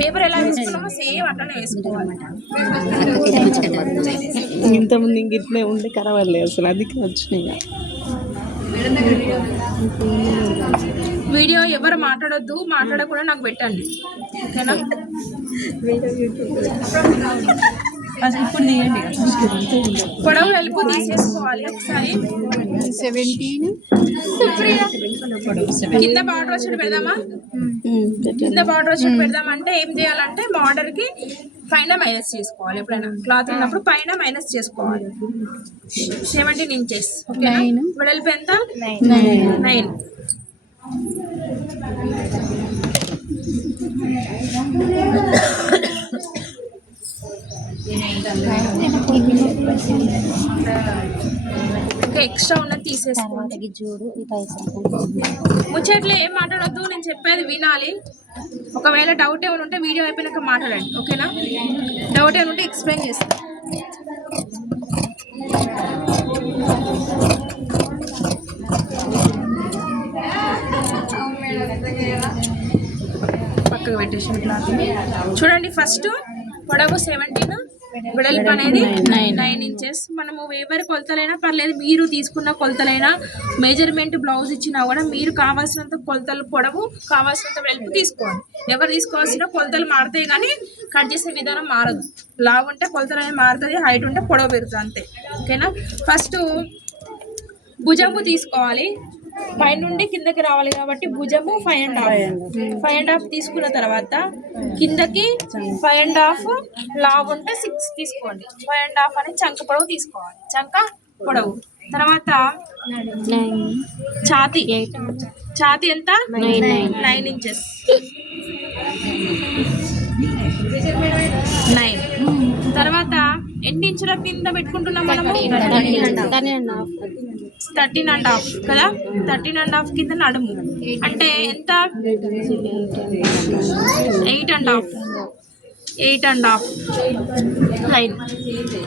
Paper ఎలా వేసుకున్నామో same అట్లనే వేసుకోవాలి. ఇంతకుముందు ఇంక ఇట్లే ఉండి కరవాలి అసలు అది వచ్చినాయి. వీడియో ఎవరు మాట్లాడొద్దు, మాట్లాడకుండా నాకు పెట్టండి ఓకేనా. ఇప్పుడు తీయండి. పొడవు వెలుపు తీసేసుకోవాలి ఒకసారి. 17 కింద బార్డర్ వచ్చి పెడదామా? కింద బార్డర్ వచ్చి పెడదామంటే ఏం చేయాలంటే బార్డర్కి పైన మైనస్ చేసుకోవాలి. ఎప్పుడైనా క్లాత్ ఉన్నప్పుడు పైన మైనస్ చేసుకోవాలి. 17 ఇంచెస్ ఓకేనా. వెడల్పు ఎంత? 9. ఎక్స్ట్రా ఉన్నది తీసేసుకోండి. ముచ్చట్లు ఏం మాట్లాడొద్దు, నేను చెప్పేది వినాలి. ఒకవేళ డౌట్ ఏమైనా ఉంటే వీడియో అయిపోయినాక మాట్లాడండి ఓకేనా. డౌట్ ఏమైనా ఉంటే ఎక్స్ప్లెయిన్ చేస్తాను. పక్కకు పెట్టేసి చూడండి. ఫస్ట్ పొడవు 17, వెడల్పు అనేది 9 ఇంచెస్. మనము ఎవరి కొలతలైనా పర్లేదు, మీరు తీసుకున్న కొలతలైనా మెజర్మెంట్ బ్లౌజ్ ఇచ్చినా కూడా మీరు కావాల్సినంత కొలతలు పొడవు కావాల్సినంత వెడల్పు తీసుకోండి. ఎవరు తీసుకోవాల్సిన కొలతలు మారుతాయి కానీ కట్ చేసే విధానం మారదు. లావు ఉంటే కొలతలు అనేది మారుతుంది, హైట్ ఉంటే పొడవు పెరుగుతుంది అంతే ఓకేనా. ఫస్ట్ భుజము తీసుకోవాలి, పైనుండి కిందకి రావాలి కాబట్టి భుజము 5.5 తీసుకున్న తర్వాత కిందకి 5.5, లావు ఉంటే 6 తీసుకోండి. 5.5 అనేది చంక పొడవు తీసుకోవాలి, చంక పొడవు. తర్వాత ఛాతీ ఎంత? 9 ఇంచెస్. 9 తర్వాత ఎన్ని ఇంచుల కింద పెట్టుకుంటున్నాం మనము? 13.5 కదా. 13.5 కింద నడుము అంటే ఎంత? 8.5 లైన్.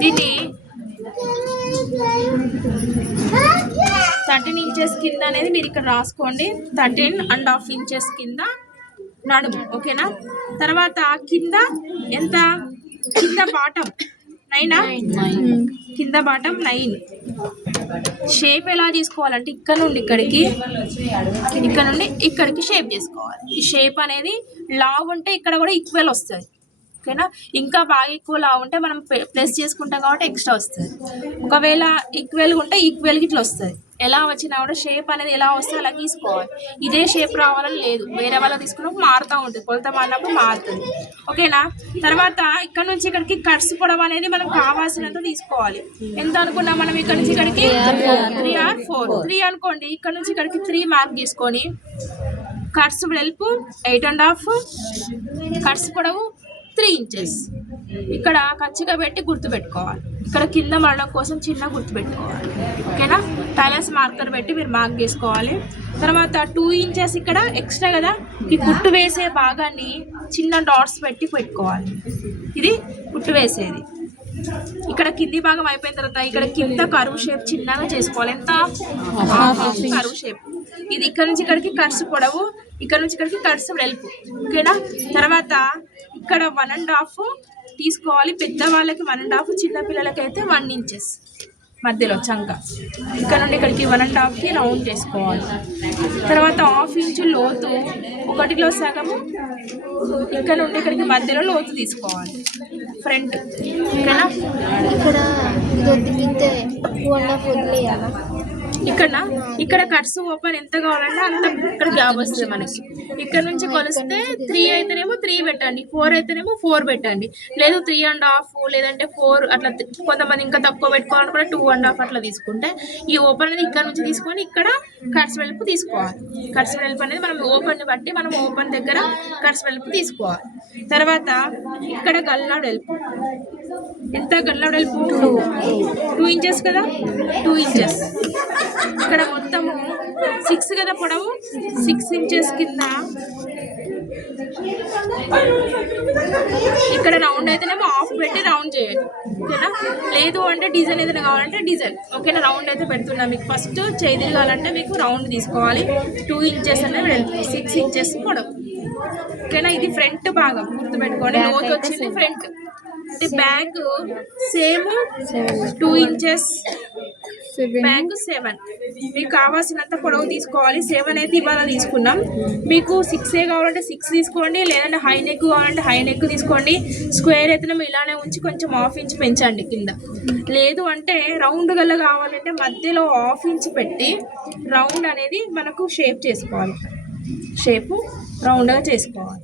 దీన్ని 13 ఇంచెస్ కింద అనేది మీరు ఇక్కడ రాసుకోండి. 13.5 ఇంచెస్ కింద నడుము ఓకేనా. తర్వాత కింద ఎంత? కింద బాటం 9. కింద బాటం 9. షేప్ ఎలా తీసుకోవాలంటే ఇక్కడ నుండి ఇక్కడికి, ఇక్కడ నుండి ఇక్కడికి షేప్ చేసుకోవాలి. ఈ షేప్ అనేది లావు ఉంటే ఇక్కడ కూడా ఈక్వల్ వస్తుంది ఓకేనా. ఇంకా బాగా ఎక్కువ లావు ఉంటే మనం ప్లస్ చేసుకుంటాం కాబట్టి ఎక్స్ట్రా వస్తుంది. ఒకవేళ ఈక్వల్గా ఉంటే ఈక్వల్గా ఇట్లా వస్తుంది. ఎలా వచ్చినా కూడా షేప్ అనేది ఎలా వస్తే అలా తీసుకోవాలి. ఇదే షేప్ రావాలని లేదు, వేరే వాళ్ళ తీసుకున్నప్పుడు మారుతూ ఉంటుంది, కొలత మారినప్పుడు మారుతుంది ఓకేనా. తర్వాత ఇక్కడ నుంచి ఇక్కడికి కట్స్ పొడవు అనేది మనం కావాల్సినంత తీసుకోవాలి. ఎంత అనుకున్నాం మనం? ఇక్కడ నుంచి ఇక్కడికి 3 or 4. 3 అనుకోండి. ఇక్కడ నుంచి ఇక్కడికి 3 మార్క్ చేసుకొని కట్స్ వెడల్పు 8.5, కట్స్ పొడవు 3 ఇంచెస్. ఇక్కడ ఖచ్చితంగా పెట్టి గుర్తుపెట్టుకోవాలి. ఇక్కడ కింద మరడం కోసం చిన్న గుర్తుపెట్టుకోవాలి ఓకేనా. టైలర్స్ మార్కర్ పెట్టి మీరు మార్క్ చేసుకోవాలి. తర్వాత 2 ఇంచెస్ ఇక్కడ ఎక్స్ట్రా కదా, ఈ కుట్టు వేసే భాగాన్ని చిన్న డాట్స్ పెట్టి పెట్టుకోవాలి. ఇది కుట్టు వేసేది. ఇక్కడ కింది భాగం అయిపోయిన తర్వాత ఇక్కడ కింద కరువు షేప్ చిన్నగా చేసుకోవాలి. ఎంత? కరువు షేప్. ఇది ఇక్కడ నుంచి ఇక్కడికి కట్స్ పొడవు, ఇక్కడ నుంచి ఇక్కడికి కట్స్ వెడల్పు ఓకేనా. తర్వాత ఇక్కడ 1.5 తీసుకోవాలి. పెద్దవాళ్ళకి 1.5, చిన్న పిల్లలకి అయితే 1 ఇంచెస్ మధ్యలో చంక. ఇక్కడ నుండి ఇక్కడికి 1.5కి రౌండ్ చేసుకోవాలి. తర్వాత 1/2 ఇంచు లోతు, 1లో సగము ఇక్కడ నుండి ఇక్కడికి మధ్యలో లోతు తీసుకోవాలి ఫ్రంట్ ఓకేనా. ఇక్కడ కట్స్ ఓపెన్ ఎంత కావాలంటే అంత ఇక్కడ గ్యాప్ వస్తుంది మనకి. ఇక్కడ నుంచి కొలిస్తే 3 అయితేనేమో 3 పెట్టండి, 4 అయితేనేమో 4 పెట్టండి, లేదు 3.5 లేదంటే 4 అట్లా. కొంతమంది ఇంకా తక్కువ పెట్టుకోవాలనుకుంటే 2.5 అట్లా తీసుకుంటే ఈ ఓపెన్ అనేది ఇక్కడ నుంచి తీసుకొని ఇక్కడ కట్స్ వెడల్పు తీసుకోవాలి. కట్స్ వెడల్పు అనేది మనం ఓపెన్ని బట్టి మనం ఓపెన్ దగ్గర కట్స్ వెడల్పు తీసుకోవాలి. తర్వాత ఇక్కడ గల్లా వెడల్పు ఎంత? గల్లా వెడల్పు 2 ఇంచెస్ కదా, 2 ఇంచెస్. ఇక్కడ మొత్తము 6 కదా పొడవు, 6 ఇంచెస్ కింద ఇక్కడ రౌండ్ అయితేనేమో హాఫ్ పెట్టి రౌండ్ చేయండి ఓకేనా. లేదు అంటే డిజైన్ ఏదైనా కావాలంటే డిజైన్ ఓకేనా. రౌండ్ అయితే పెడుతున్నా మీకు. ఫస్ట్ చేయి తిరగాలంటే మీకు రౌండ్ తీసుకోవాలి. 2 ఇంచెస్ అనేది 6 ఇంచెస్ పొడవు ఓకేనా. ఇది ఫ్రంట్ భాగం గుర్తుపెట్టుకోండి, లోతు వచ్చింది ఫ్రంట్. అంటే బ్యాక్ సేమ్ 2 ఇంచెస్, బ్యాక్ 7. మీకు కావాల్సినంత పొడవు తీసుకోవాలి. 7 అయితే ఇవాళ తీసుకున్నాం. మీకు 6 కావాలంటే 6 తీసుకోండి, లేదంటే హై నెక్ కావాలంటే హై నెక్ తీసుకోండి. స్క్వేర్ అయితే ఇలానే ఉంచి కొంచెం 1/2 ఇంచ్ పెంచండి కింద. లేదు అంటే రౌండ్ గల్ల కావాలంటే మధ్యలో 1/2 ఇంచ్ పెట్టి రౌండ్ అనేది మనకు షేప్ చేసుకోవాలి. షేపు రౌండ్గా చేసుకోవాలి.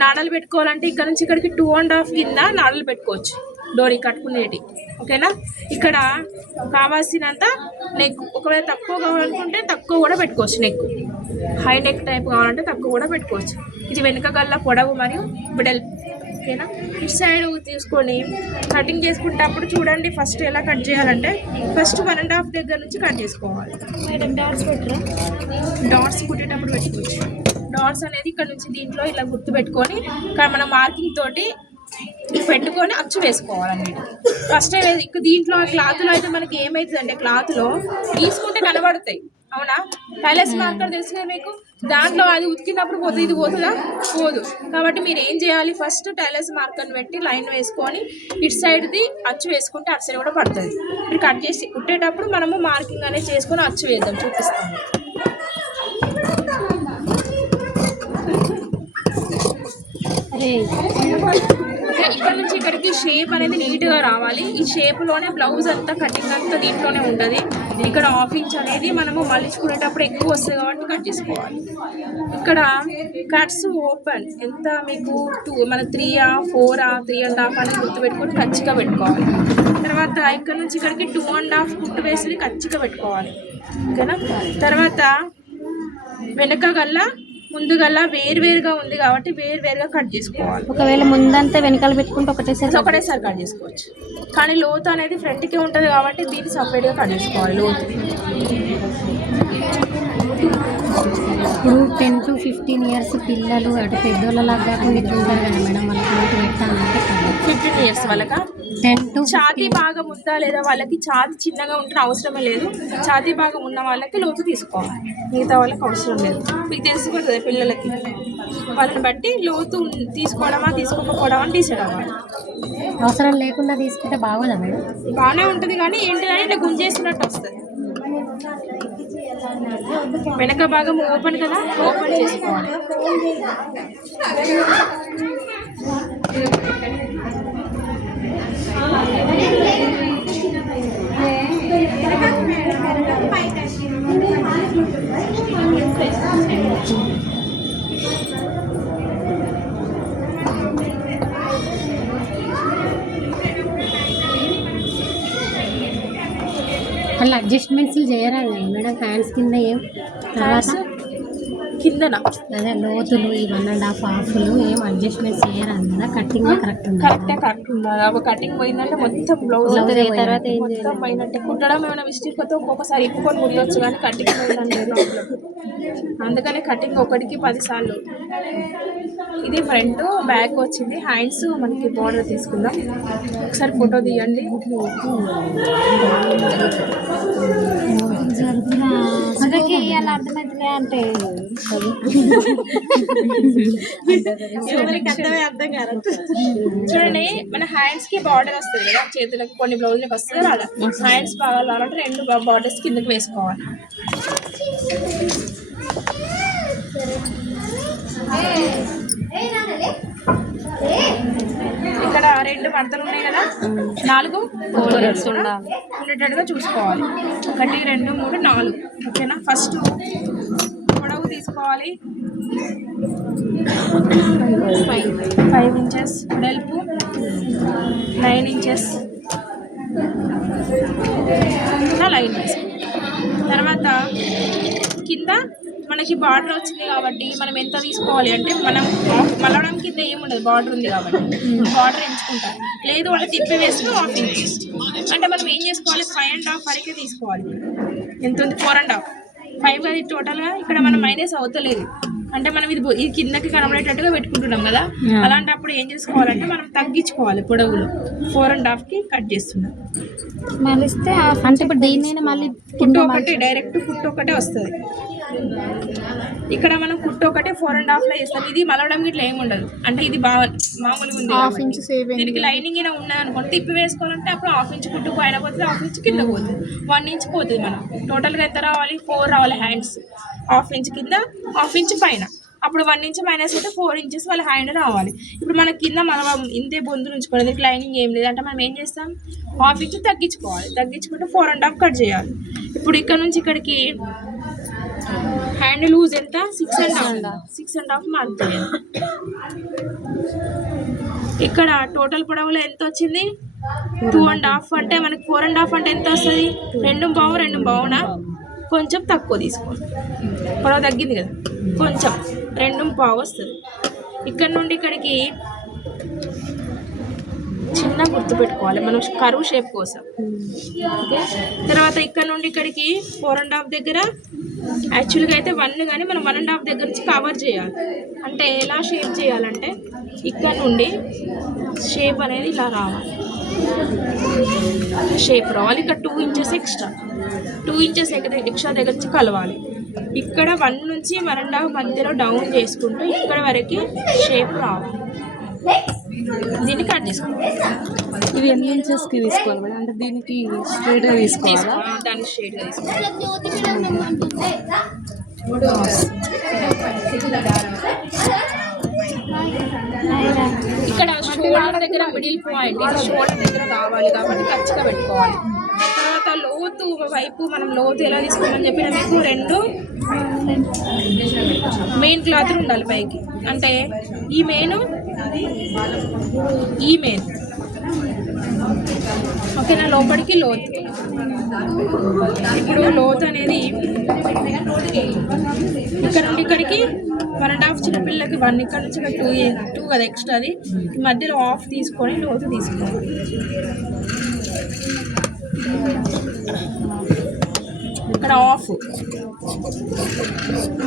నాడలు పెట్టుకోవాలంటే ఇక్కడ నుంచి ఇక్కడికి 2.5 కింద నాడలు పెట్టుకోవచ్చు, డోరీ కట్టుకునేటి. ఓకేనా. ఇక్కడ కావాల్సినంత నెక్, ఒకవేళ తక్కువ కావాలనుకుంటే తక్కువ కూడా పెట్టుకోవచ్చు. నెక్ హై నెక్ టైప్ కావాలంటే తక్కువ కూడా పెట్టుకోవచ్చు. ఇది వెనుక గల్ల పొడవు మరియు బిడల్. ఓకేనా. ఇటు సైడ్ తీసుకొని కటింగ్ చేసుకునేటప్పుడు చూడండి ఫస్ట్ ఎలా కట్ చేయాలంటే ఫస్ట్ 1.5 దగ్గర నుంచి కట్ చేసుకోవాలి. డాట్స్ కుట్టేటప్పుడు పెట్టుకోవచ్చు. డాట్స్ అనేది ఇక్కడ నుంచి దీంట్లో ఇలా గుర్తు పెట్టుకొని ఇక్కడ మన మార్కింగ్ తోటి పెట్టుకొని అచ్చు వేసుకోవాలన్నమాట. ఫస్ట్ ఇక్కడ దీంట్లో క్లాత్లో అయితే మనకి ఏమవుతుంది అంటే క్లాత్లో తీసుకుంటే కనబడతాయి, అవునా. టైలర్స్ మార్కర్ తెలుసు కదా మీకు, దాంట్లో అది ఉతికినప్పుడు పోతుంది, ఇది పోతుందా, పోదు. కాబట్టి మీరు ఏం చేయాలి, ఫస్ట్ టైలర్స్ మార్కర్ని పెట్టి లైన్ వేసుకొని ఇటు సైడ్ది అచ్చు వేసుకుంటే అటు సైడ్ కూడా పడుతుంది. ఇప్పుడు కట్ చేసి కుట్టేటప్పుడు మనము మార్కింగ్ అనేది చేసుకొని అచ్చు వేద్దాం, చూపిస్తాము. ఇక్కడ నుంచి ఇక్కడికి షేప్ అనేది నీట్గా రావాలి. ఈ షేప్లోనే బ్లౌజ్ అంతా కటింగ్ అంతా దీంట్లోనే ఉంటుంది. ఇక్కడ 1/2 ఇంచ్ అనేది మనము మళ్ళించుకునేటప్పుడు ఎక్కువ వస్తుంది కాబట్టి కట్ చేసుకోవాలి. ఇక్కడ కట్స్ ఓపెన్ ఎంత మీకు 2 మన 3 4 3.5 అని గుర్తుపెట్టుకొని ఖచ్చితంగా పెట్టుకోవాలి. తర్వాత ఇక్కడ నుంచి ఇక్కడికి 2.5 కుట్టు వేసి ఖచ్చితంగా పెట్టుకోవాలి. ఓకేనా. తర్వాత వెనక గల్ల ముందు గల్ల వేరువేరుగా ఉంది కాబట్టి వేరువేరుగా కట్ చేసుకోవాలి. ఒకవేళ ముందంతా వెనకాల పెట్టుకుంటే ఒకటేసారి కట్ చేసుకోవచ్చు. కానీ లోతు అనేది ఫ్రంట్కే ఉంటుంది కాబట్టి దీన్ని సపరేట్గా కట్ చేసుకోవాలి. లోతు ఇప్పుడు 10 to 15 ఇయర్స్ పిల్లలు అటు పెద్దోళ్ళలాగా కాకుండా ఇట్లుంటారు కదా మేడం, వాళ్ళకి పెట్టాలంటే 15 ఇయర్స్ వాళ్ళకా 10 to ఛాతీ భాగం ఉందా లేదా, వాళ్ళకి ఛాతీ చిన్నగా ఉంటే అవసరమే లేదు. ఛాతీ భాగం ఉన్న వాళ్ళకి లోతు తీసుకోవాలి, మిగతా వాళ్ళకి అవసరం లేదు. మీకు తెలిసిపోతుంది పిల్లలకి, వాళ్ళని బట్టి లోతు తీసుకోవడమా తీసుకోకపోవడమా అని డిసైడ్ అవ్వాలి. అవసరం లేకుండా తీసుకుంటే బాగోదా మేడం? బాగానే ఉంటుంది కానీ ఏంటిదంటే ఇట్లా గుంజేసినట్టు వస్తుంది. వెనక భాగం ఓపెన్ కదా, ఓపెన్ చేసుకోవాలి. వాళ్ళు అడ్జస్ట్మెంట్స్ చేయరా మేడం హ్యాండ్స్ కింద ఏం? తర్వాత కిందన అదే లోతులు ఈ 1.5 హాఫ్లు ఏం అడ్జస్ట్మెంట్స్ చేయరా కదా, కటింగ్ కరెక్ట్ ఉండాలి. అవి కటింగ్ పోయిందంటే మొత్తం బ్లౌజ్ తర్వాత మొత్తం పోయినట్టే. కుట్టడం ఏమైనా మిస్టేక్ పోతే ఒక్కొక్కసారి ఇప్పుకొని కుట్టవచ్చు కానీ కటింగ్ పోయిందంటే ప్రాబ్లం. అందుకని కటింగ్ ఒకటికి 10 సార్లు. ఇది ఫ్రంట్, బ్యాక్ వచ్చింది. హ్యాండ్స్ మనకి బోర్డర్ తీసుకుందాం. ఒకసారి ఫోటో తీయండి. అర్థమవుతుంది అంటే చూడండి, మన హ్యాండ్స్ కి బార్డర్ వస్తుంది కదా, చేతులకు కొన్ని బ్లౌజులకు వస్తుంది అలా. హ్యాండ్స్ బాగా అంటే 2 బార్డర్స్ కిందకి వేసుకోవాలి. ఇక్కడ 2 మడతలు ఉన్నాయి కదా, 4 ఫోల్డర్స్ ఉండేటట్టుగా చూసుకోవాలి. 1 2 3 4. ఓకేనా. ఫస్ట్ పొడవు తీసుకోవాలి 5 ఇంచెస్, వెడల్పు 9 ఇంచెస్ లైన్ వేసుకోవాలి. తర్వాత కింద మనకి బార్డర్ వచ్చింది కాబట్టి మనం ఎంత తీసుకోవాలి అంటే, మనం మలవడం కింద ఏముండదు, బార్డర్ ఉంది కాబట్టి బార్డర్ ఎంచుకుంటాం. లేదు అంటే తిప్పి వేస్తూ 1/2 ఇంచెస్ అంటే మనం ఏం చేసుకోవాలి, 5.5 వరకే తీసుకోవాలి. ఎంత ఉంది, 4.5 5 అది టోటల్గా. ఇక్కడ మనం మైనస్ అవుతలేదు, అంటే మనం ఇది కిందకి కనబడేటట్టుగా పెట్టుకుంటున్నాం కదా, అలాంటప్పుడు ఏం చేసుకోవాలంటే మనం తగ్గించుకోవాలి పొడవులు. 4.5కి కట్ చేస్తున్నాం. మళ్ళిస్తే అంటే ఇప్పుడు దీన్ని మళ్ళీ కుట్టు ఒకటి డైరెక్ట్ కుట్టు ఒకటే వస్తుంది. ఇక్కడ మనం కుట్టు ఒకటే 4.5లో చేస్తాం. ఇది మలవడం ఇట్లా ఏమి ఉండదు, అంటే ఇది మామూలుగా ఉంది. 1/2 ఇంచ్ సేవ్ దీనికి లైనింగ్ అయినా ఉన్నది అనుకోండి, తిప్పి వేసుకోవాలంటే అప్పుడు 1/2 ఇంచ్ కుట్టు పైన పోతుంది, 1/2 ఇంచ్ కింద పోతుంది, 1 ఇంచ్ పోతుంది. మనం టోటల్గా ఎంత రావాలి, 4 రావాలి హ్యాండ్స్. 1/2 ఇంచ్ కింద 1/2 ఇంచ్ పైన, అప్పుడు 1 ఇంచ్ మైనస్ అయితే 4 ఇంచెస్ వాళ్ళ హ్యాండ్ రావాలి. ఇప్పుడు మన కింద మనం ఇంతే బొందులు ఉంచుకోవాలి, దీనికి లైనింగ్ ఏం లేదు అంటే మనం ఏం చేస్తాం, 1/2 ఇంచ్ తగ్గించుకోవాలి. తగ్గించుకుంటే 4.5 కట్ చేయాలి. ఇప్పుడు ఇక్కడ నుంచి ఇక్కడికి హ్యాండ్ లూజ్ ఎంత, 6.5 మారుతుంది. ఇక్కడ టోటల్ పొడవులో ఎంత వచ్చింది, 2.5. అంటే మనకి 4.5 అంటే ఎంత వస్తుంది, 2 పావునా, కొంచెం తక్కువ తీసుకోండి. పొడవు తగ్గింది కదా, కొంచెం 2 వస్తుంది. ఇక్కడ నుండి ఇక్కడికి చిన్న గుర్తు పెట్టుకోవాలి మనం కరువు షేప్ కోసం. ఓకే, తర్వాత ఇక్కడ నుండి ఇక్కడికి 4.5 దగ్గర యాక్చువల్గా అయితే 1 కానీ మనం 1.5 దగ్గర నుంచి కవర్ చేయాలి. అంటే ఎలా షేప్ చేయాలంటే ఇక్కడ నుండి షేప్ అనేది ఇలా రావాలి, షేప్ రావాలి. ఇక్కడ 2 ఇంచెస్ ఎక్స్ట్రా, 2 ఇంచెస్ ఎక్స్ట్రా దగ్గర నుంచి కలవాలి. ఇక్కడ 1 నుంచి 1.5 మధ్యలో డౌన్ చేసుకుంటూ ఇక్కడ వరకు షేప్ రావాలి. దీన్ని కట్ చేసుకోవాలి. ఇది ఎన్ని ఇంచెస్కి తీసుకోవాలి మేడం? అంటే దీనికి స్ట్రైట్గా తీసుకోవాలా? దాన్ని స్ట్రైట్గా తీసుకోవాలి. ఇక్కడ షోల్డర్ దగ్గర మిడిల్ పాయింట్, ఇది షోల్డర్ దగ్గర రావాలి కాబట్టి ఖచ్చితంగా పెట్టుకోవాలి. తర్వాత లోతు వైపు మనం లోతు ఎలా తీసుకోవాలని చెప్పిన మీకు 2 మెయిన్ క్లాత్లు ఉండాలి పైకి. అంటే ఈ మెయిన్ ఓకేనా, లోపలికి లోతు. ఇప్పుడు లోతు అనేది ఇక్కడ నుండి ఇక్కడికి 1.5, చిన్నపిల్లలకి 1, ఇక్కడ నుంచి 2 కదా ఎక్స్ట్రాది, మధ్యలో 1/2 తీసుకొని లోతు తీసుకోవాలి. ఇక్కడ 1/2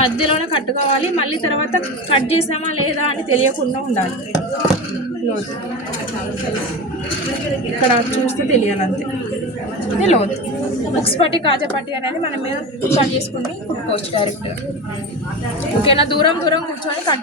మధ్యలోనే కట్ కావాలి. మళ్ళీ తర్వాత కట్ చేసామా లేదా అని తెలియకుండా ఉండాలి లోతు. ఇక్కడ చూస్తే తెలియాలి అంతే, ఇది లోతు. బుక్స్ పట్టి కాజా పట్టి అనేది మనం మీద కట్ చేసుకుంటే కుట్టుకోవచ్చు డైరెక్ట్గా. ఓకేనా, దూరం కూర్చొని కట్